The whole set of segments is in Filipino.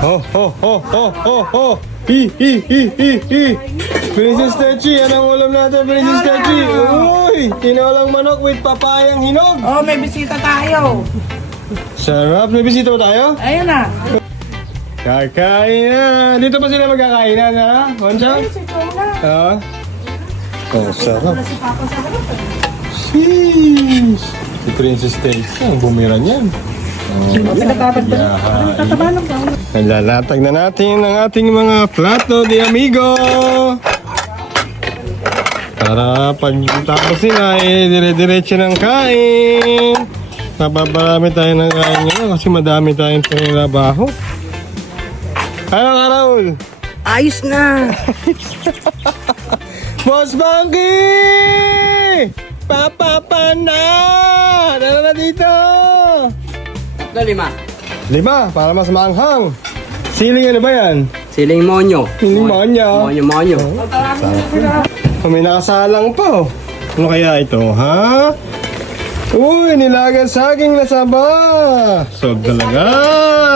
Oh, oh, oh, oh, oh, oh. Princess Techi, yan ang ulam natin, Princess Techi. Uy, tinolang manok with papayang hinog. Oh, may bisita tayo. Sarap. May bisita ba tayo? Ayun na. Kakain na. Dito pa sila magkakainan, ha? Wancha? Si Chona. Ha? Oh, sarap. Si Papa sa harap. Sheesh. Si Princess Techi, ang bumira niyan. Nagtatapad ba? Nagtataba lang ba? Nalalatag na natin ang ating mga plato de amigo. Para pagtapos nila, dire-diretso ng kain. Napaparami tayo ng kain nyo kasi madami tayong trabaho. Ano ka, Raul? Ayos na. Boss Bunky! Papa na! Tara na dito! Ito, 5. 5, para mas maanghang. Siling ano ba yan? Siling monyo. Siling monyo. Monyo. May nakasalang pa, oh. Ano kaya ito, ha? Uy, nilagang saging na saba. Sob talaga.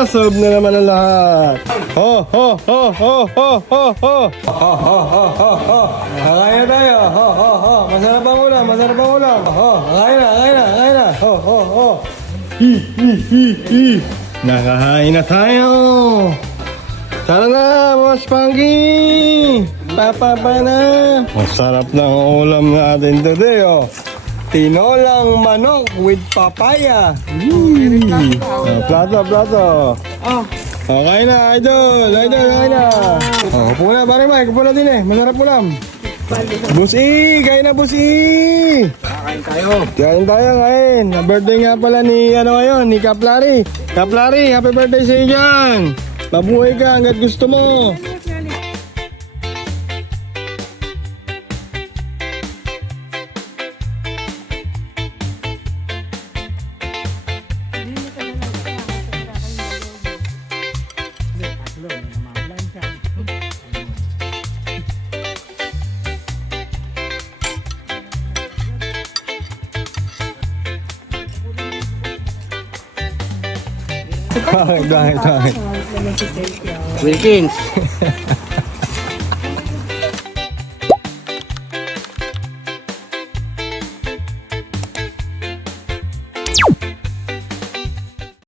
Sob na naman ang lahat. Ho, ho, ho, ho, ho, ho, ho. Ho, ho, ho, ho, ho. Kakain na tayo. Ho, ho, ho. Masarap ang ulam, masarap ang ulam. Ho, kakain na, kakain na, kakain na. Ho, ho, ho. Hi. Nakakain na tayo. Tara na, Boss Punky! Papa na! Masarap na ang ulam natin today, oh. Tinolang manok with papaya. Plato. Oh. Okay na, idol, kain na. Oh, upo na, pare Mike, upo na din eh. Masarap ulam. Busi, kain na busi. Kakain tayo. Kain. Birthday nga pala ni, ni Kaplari. Kaplari, happy birthday sa iyo dyan. Mabuhay ka hanggat gusto mo. Bakit? Wilkins.